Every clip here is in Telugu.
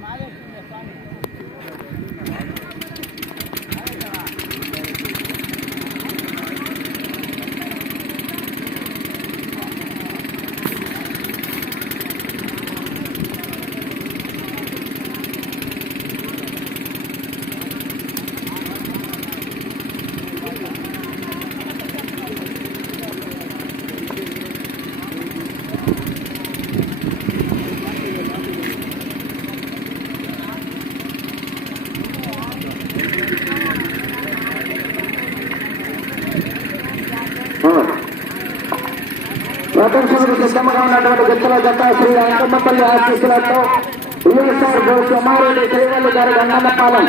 Madre. సిద్ధంగా ఉన్నటువంటి గుర్తుల జత శ్రీ అంకమ్మపల్లి ఆశీస్సులతో వైఎస్ఆర్ గో కుమారుడి శ్రీవల్లి గారి గంగన్నపాలెం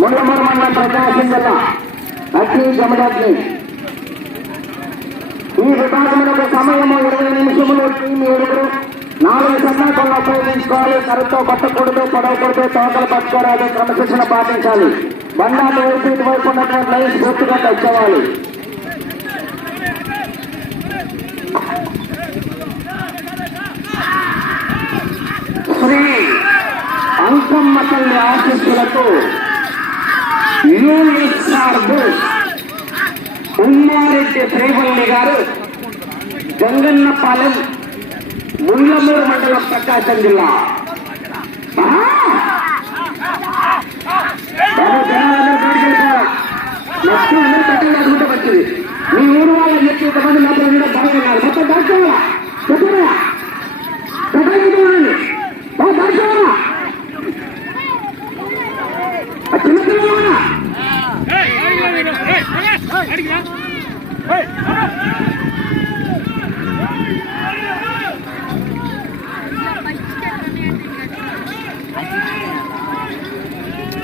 ముండమూరు మండలం ప్రకాశం జిల్లా అగ్ని జమదగ్ని. ఈ విభాగంలో సమయము ఇరవై నిమిషములు టీం ఏడుగురు. నాలుగు సన్నాహంగా ఉపయోగించుకోవాలి కరుతో కొట్టకూడదు పడవకూడదు తోకలు పట్టుకోరాదు క్రమశిక్షణ పాటించాలి. బండాలు వైపు ఇటువైపు ఉన్నటువంటి లైన్స్ పూర్తిగా తెచ్చుకోవాలి శ్రీ అంకమ్మ తల్లి ఆశీస్సులతో యూఎస్ఆర్ బోస్ ఉమ్మారెడ్డి శ్రీవల్లి గారు గంగన్నపాలెం ముళ్ళమూరు మండలం ప్రకాశం జిల్లా. మొత్తం అందరూ కట్టెలు ఆడుకుంటే వచ్చింది మీ ఊరు వాళ్ళు చెప్పి కొంతమంది మాత్రం కూడా బాగున్నారు మొత్తం దాచుకోవాలా? చెప్పరా?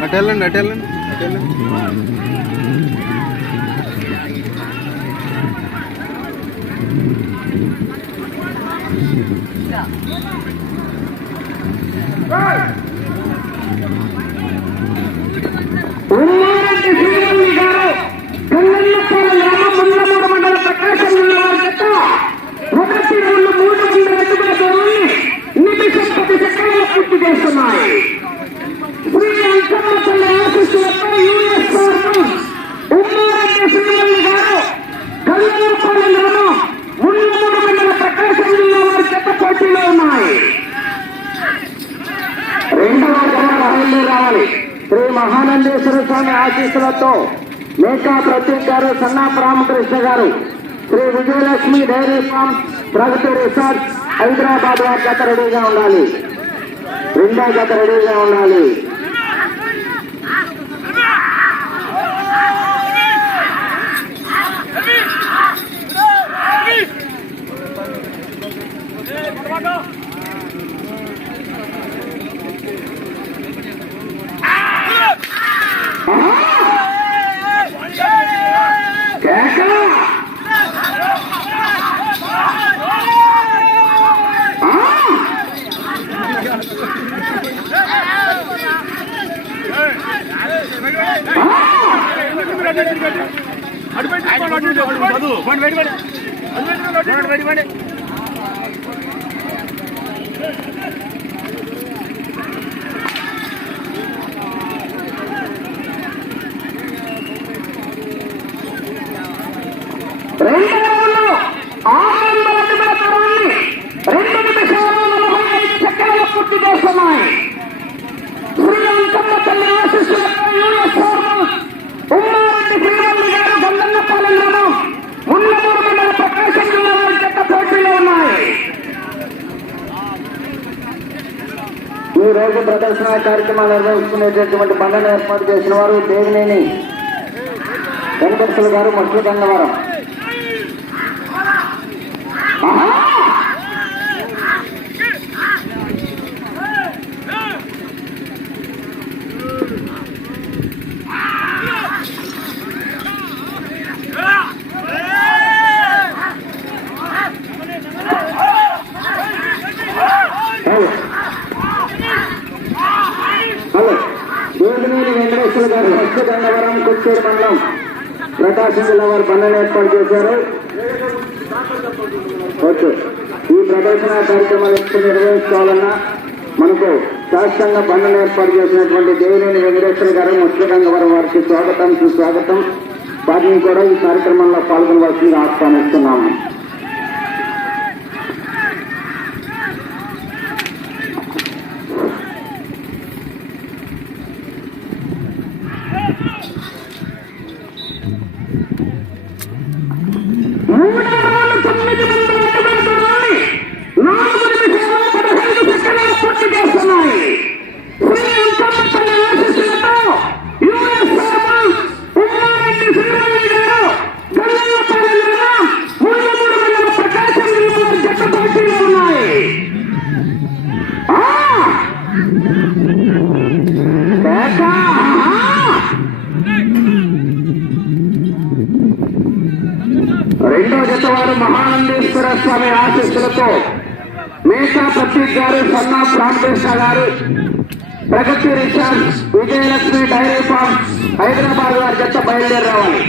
అటు వెళ్ళండి అటు వెళ్ళండి అటు వెళ్ళండి ఉమ్మారెడ్డి శ్రీవల్లి గారు గంగన్నపాలెం గ్రామం ముందమూరు మండల ప్రకాశం జిల్లా వారి చెత్త ఒకటి రెండు మూడు వందల అడుగుల దూరాన్ని పూర్తి చేస్తున్నాయి శ్రీ అంకమ్మ తల్లి ఆశీస్సులతో యూఎస్ఆర్ గారు గంగన్నపాలెం గ్రామం మండల ప్రకాశం జిల్లా వారి చెత్త పోటీలో ఉన్నాయి రెండవ రావాలి శ్రీ మహానందేశ్వర స్వామి ఆశీస్సులతో మేకా ప్రతీక్ గారు సన్నా రామకృష్ణ గారు Shri Vijayalakshmi dairy farm Pragati resort Hyderabad వారి గత రెడీగా ఉండాలి. రెండో గత రెడీగా ఉండాలి కేక! ఆ! రెండు రౌండ్లు ఆరు వందల అడుగుల దూరాన్ని రెండు నిమిషాలు నలభై ఐదు సెకండ్లు పూర్తి చేస్తున్నాయి. శ్రీలంకమ్మ తల్లి ఆశిస్సులతో యూఎస్ఆర్ ఉమ్మారెడ్డి శ్రీవల్లి గారు గంగన్నపాలెం గ్రామం మున్నమూరు మండల ప్రకాశం జిల్లా వారి చెత్త పోటీలో ఉన్నాయి ఈ రోజు ప్రదర్శన కార్యక్రమాలు నిర్వహించుకునేటటువంటి బండను ఏర్పాటు చేసిన వారు దేవినేని వెంకటేశ్వర గారు మట్లు గన్నవరం దేవినేని గారు గన్నవరం గంగవరం కొత్తూరు మండలం. ప్రకాశం జిల్లా వారు బండను ఏర్పాటు చేశారు. ఓకే. ఈ ప్రదర్శన కార్యక్రమాలు ఎప్పుడు నిర్వహించుకోవాలన్నా మనకు శాస్త్రంగా బంధం ఏర్పాటు చేసినటువంటి దేవినేని వెంకటేశ్వర గారు ముఖ్యగంగవరం వారికి స్వాగతం సుస్వాగతం. వారిని కూడా ఈ కార్యక్రమంలో పాల్గొనవలసింది ఆహ్వానిస్తున్నాము. రామకృష్ణ గారు Pragati recharge Vijayalakshmi dairy farm Hyderabad వారి జత బయలుదేరి రావాలి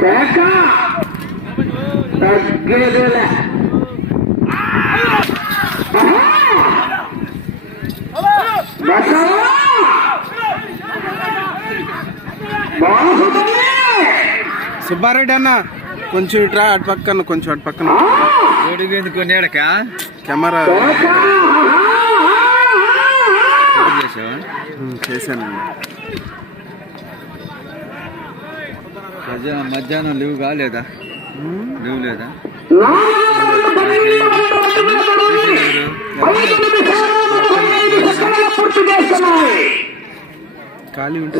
కేక తగ్గేదేలే సుబ్బారెడ్డి అన్న కొంచెం ఇట్రా అటు పక్కన కొంచెం అటు పక్కన. కెమెరా. చేశానండి మధ్యాహ్నం మధ్యాహ్నం లీవ్ కాలేదా? లీవ్ లేదా? ఖాళీ ఉంటే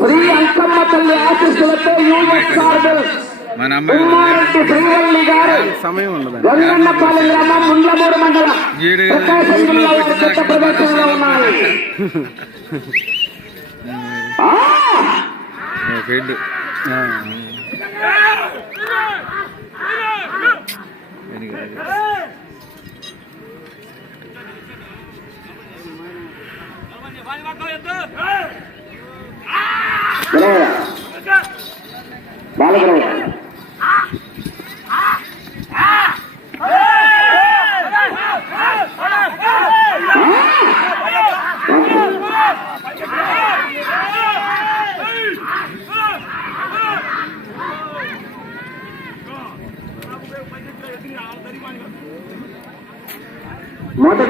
శ్రీ అంకమ్మ తల్లి ఆశీస్సులతో యూఎస్ కార్డు మన అమ్మాయి ఉమ్మారెడ్డి శ్రీవల్లి గారు సమయం ఉండదండి గంగన్నపాలెం గ్రామం ముండ్లమూరు మండలం ఈడు ప్రకాశం జిల్లా వారి చెత్త ప్రదర్శనలో ఉన్నాయి ఆ!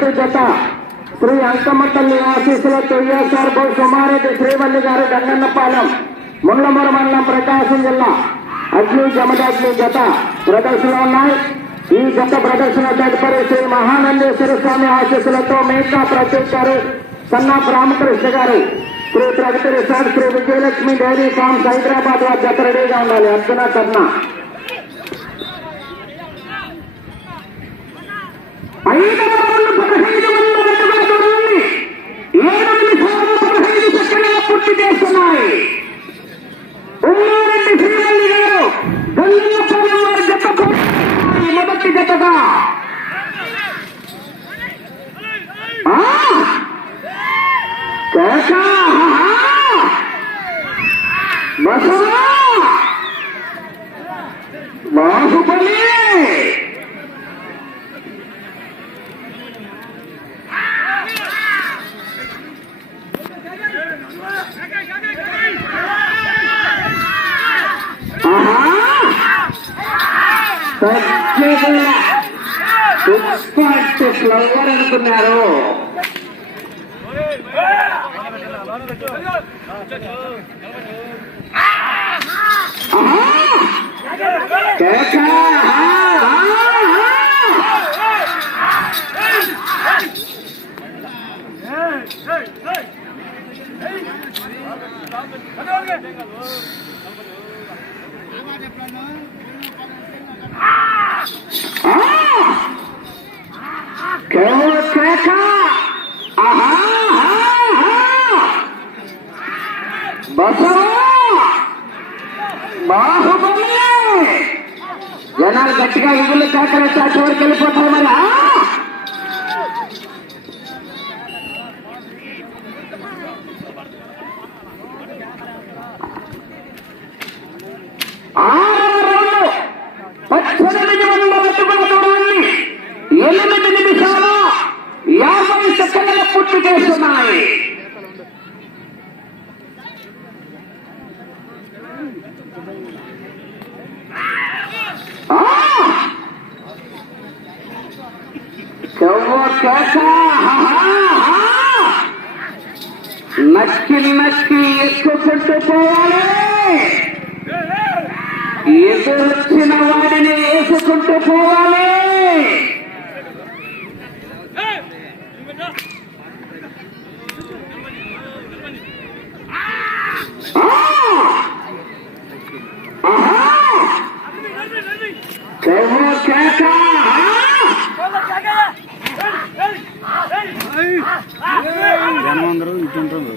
ఫ్రెండ్ చేత జత శ్రీ అంకమ్మ తల్లి ఆశీస్సులతో వైఎస్ఆర్ బౌ సుమారెడ్డి శ్రీవల్లి గారు గంగన్నపాలెం ముండ్లమూరు మండలం ప్రకాశం జిల్లా. అగ్ని జమదాగ్ని జత ప్రదర్శన ఉన్నాయి. ఈ జత ప్రదర్శన తదుపరి శ్రీ మహానందేశ్వర స్వామి ఆశీస్సులతో మేకా ప్రత్యేక్ గారు సన్నా రామకృష్ణ గారు Shri Pragati resort Shri Vijayalakshmi dairy farms Hyderabad వారి జత రెడీగా ఉండాలి. అర్జున కర్ణ బాహుబలి రౌండ్ పదహైదు వందల అడుగుల దూరాన్ని ఏడు నిమిషాలు పదహైదు సెకండ్ల పూర్తి చేస్తున్నాయి ఉమ్మారెడ్డి శ్రీవల్లి గారు గంగన్నపాలెం వారి జత పోరాడుతున్నాయి మొదటి జతగా ఆ! కేక! బసవా! బాహుబలి ఫ్లవర్ అనుకున్నారు కేక! గుళ్ళు కాకరొచ్చి అటు వరకు వెళ్ళిపోతారు మరి. ఎనిమిది నిమిషాల యాభై సెకండ్ల పూర్తి చేస్తున్నాయి. Thank you. నక్కి నక్కి ఎక్కువ పెట్టుకోవాలి ఎదురొచ్చిన వాడిని వేసుకుంటూ పోవాలి. జనం అందరూ ఇటు ఉంటారు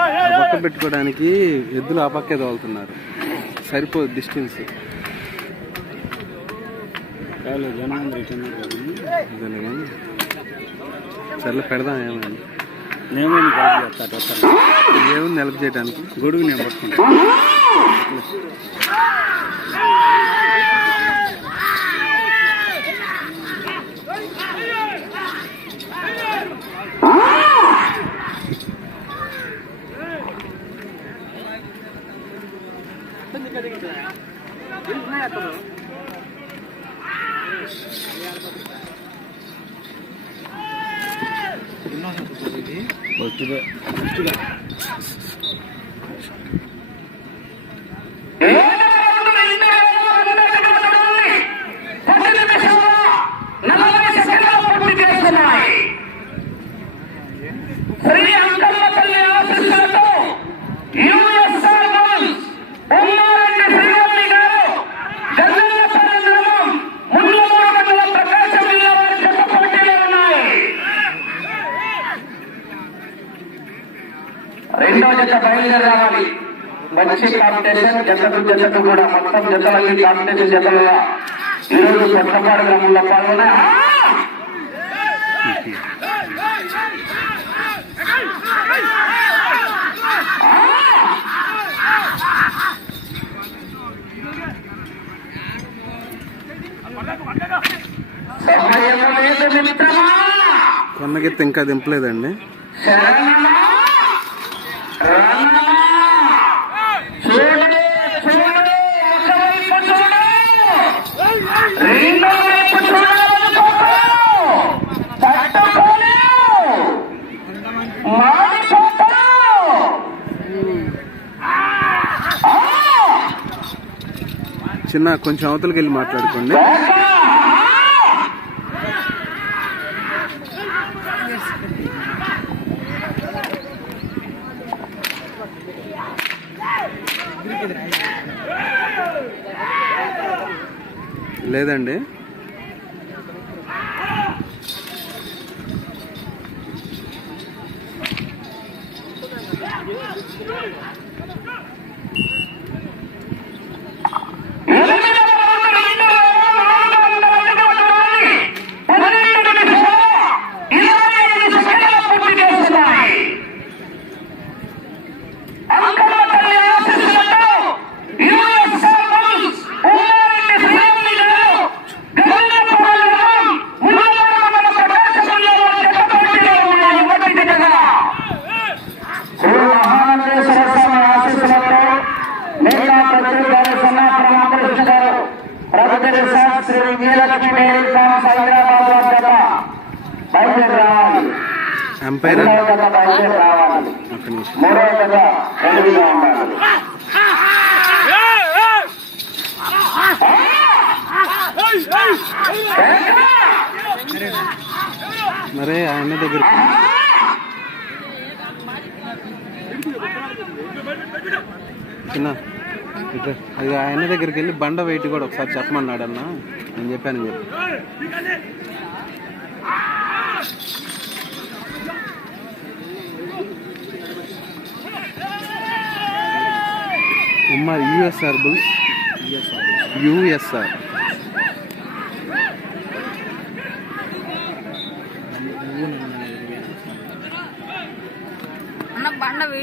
ఆ పక్క పెట్టుకోవడానికి ఎద్దులు ఆ పక్కే తోలుతున్నారు. సరిపోదు డిస్టెన్స్. జనం అందరూ ఇటు కానీ సర్లే పెడదాం కాదు చేస్తా ఏముంది నిలప చేయడానికి? గొడుగు నేను పట్టుకుంటా వచ్చిదే శ్రీ అంకమ్మ తల్లి ఆశీస్సులతో యుఎస్ఆర్ గోల్స్ ఉమ్మారెడ్డి శ్రీవల్లి గారు గల్లన్నపల్లి గ్రామం ముళ్ళమూరు మండలం ప్రకాశం జిల్లా వారి జత పోటీలో ఉన్నాయి రెండో జత బయలుదేరి రావాలి మంచి కాంపిటీషన్ జతకు జతకు కూడా మొత్తం జతలన్నీ కాంపిటీషన్ ఈరోజు కొత్తపాడు గ్రామంలో కొన్నగెత్త ఇంకా దింపలేదండి. చిన్న కొంచెం అవతలకి వెళ్ళి మాట్లాడుకోండి. లేదండి శ్రీ మహానందేశ్వర స్వామి ఆశీస్సులతో మేఘా ప్రతి గారు సన్నాపన రామకృష్ణ గారు ప్రభుత్వ శాస్త్రి విజయలక్ష్మి మేరీ ఫార్మ్స్ హైదరాబాద్ వద్ద బయలుదేరి రావాలి ఎంపైర్ రెండవ జత బయలుదేరి రావాలి ఒక్క నిమిషం మూడవ జత రెడీగా ఉండాలి మరే ఆయన దగ్గర అది ఆయన దగ్గరికి వెళ్ళి బండ వెయిట్ కూడా ఒకసారి చెప్పమన్నాడు అన్న నేను చెప్పాను చెప్పి. ఉమ్మ యుఎస్ఆర్ బుల్స్ యుఎస్ఆర్.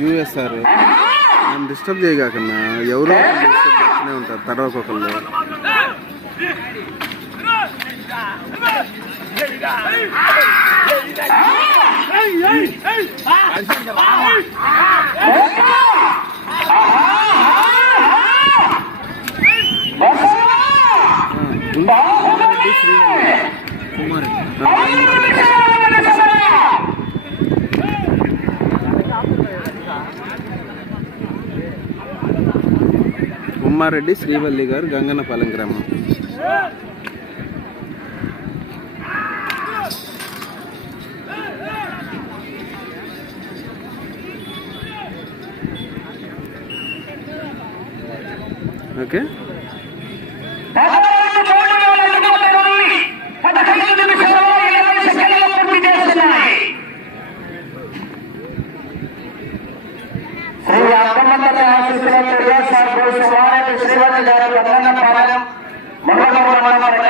యూఎస్ఆర్ నన్ను డిస్టర్బ్ చేయగాకన్నా ఎవరో డిస్టర్బ్ చేస్తూనే ఉంటారు. తర్వాత ఒకళ్ళు. కుమారెడ్డి శ్రీవల్లి శ్రీవల్లి గారు గంగన్నపాలెం గ్రామం. ఓకే పదహైదు నిమిషాలు ఇరవై సెకండ్లు పూర్తి చేస్తున్నాయి శ్రీ అక్కమ్మతల్లి ఆశీస్సులతో వైఎస్ఆర్ బోసు వారెడ్డి శ్రీవల్లి గారు గంగన్నపాలెం మంగళమూరు మండలం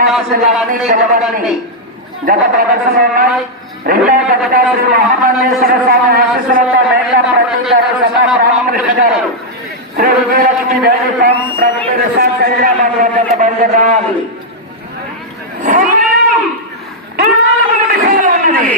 గత ప్రదర్శన ఉన్నాయి. రెండో జగతా శ్రీ మహామల్లేశ్వర స్వామి ఆశీస్సులతో మేఘా ప్రతి రామకృష్ణ గారు. Shri Vijayalakshmi dairy farm Pragati resort వద్ద బయలుదేరాలి సమయం నాలుగు నిమిషాలు ఉన్నది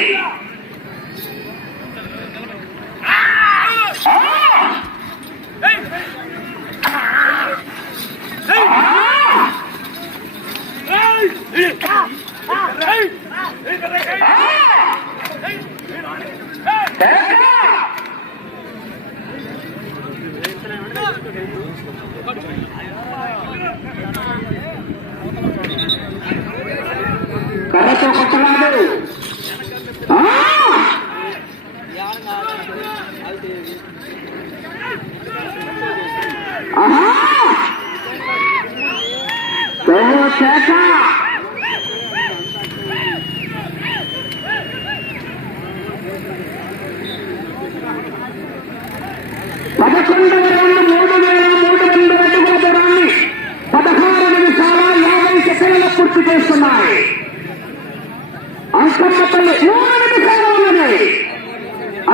కర్రతో కొట్టరాదు ఆ! ఆహా! ఓహో, పదకొండవ రౌండ్ మూడు వేల మూడు వందల అడుగుల దూరాన్ని పదహారు నిమిషాల యాభై సెకండ్ల పూర్తి చేస్తున్నాయి అంకమ్మ తల్లి మూడు నిమిషాలు ఉన్నది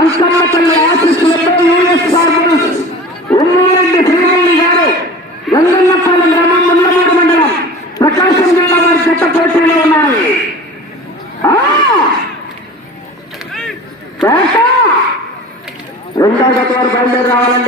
అంకమ్మ తల్లి ఆశీస్సులతో యూఎస్ ఫార్మర్స్ ఉమ్మారెడ్డి శ్రీవల్లి గారు గంగన్నపాలెం బయలుదేరి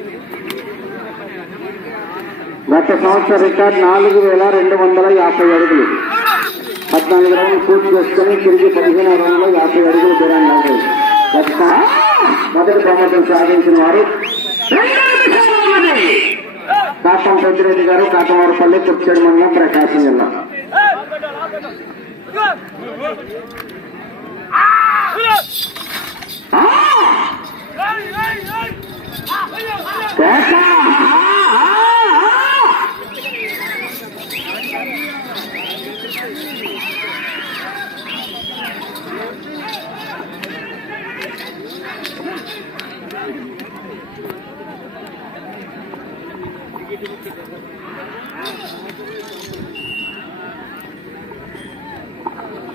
గత సంవత్సర రికార్డ్ నాలుగు వేల రెండు వందల యాభై అడుగులు పద్నాలుగు రౌండ్లు పూర్తి చేసుకుని తిరిగి పదిహేను రౌండ్లో యాభై అడుగులు దూరాన్ని గత మొదటి బహుమతిని సాధించిన వారు కాటం పెద్దిరెడ్డి గారు కాటవారపల్లి కుర్చేడు మండలం ప్రకాశం జిల్లా కేక!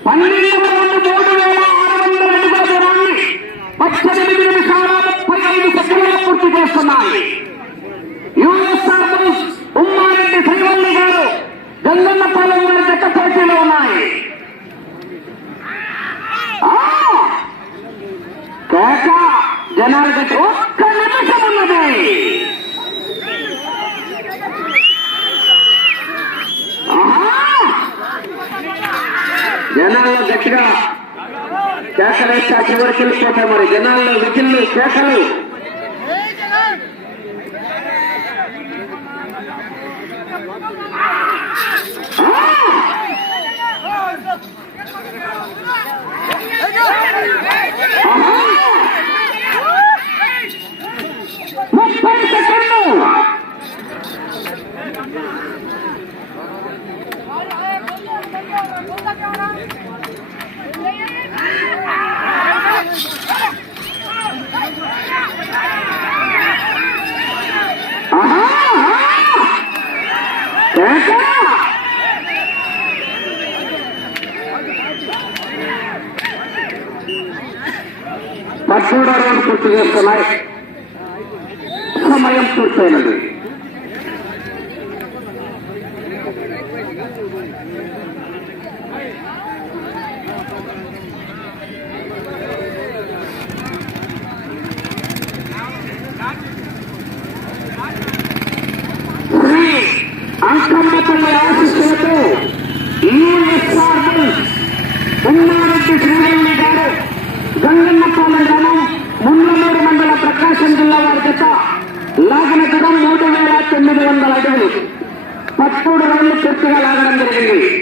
పన్నెండు వందల మూడు వేల ఆరు వందల అడుగుల దూరాన్ని పద్దెనిమిది నిమిషాలు పవర్ఫుల్ కోట మరి? జనాల్లో విధులు కోటలు గుర్తు చేస్తున్నాయి సమయం పూర్తయినది. Thank you.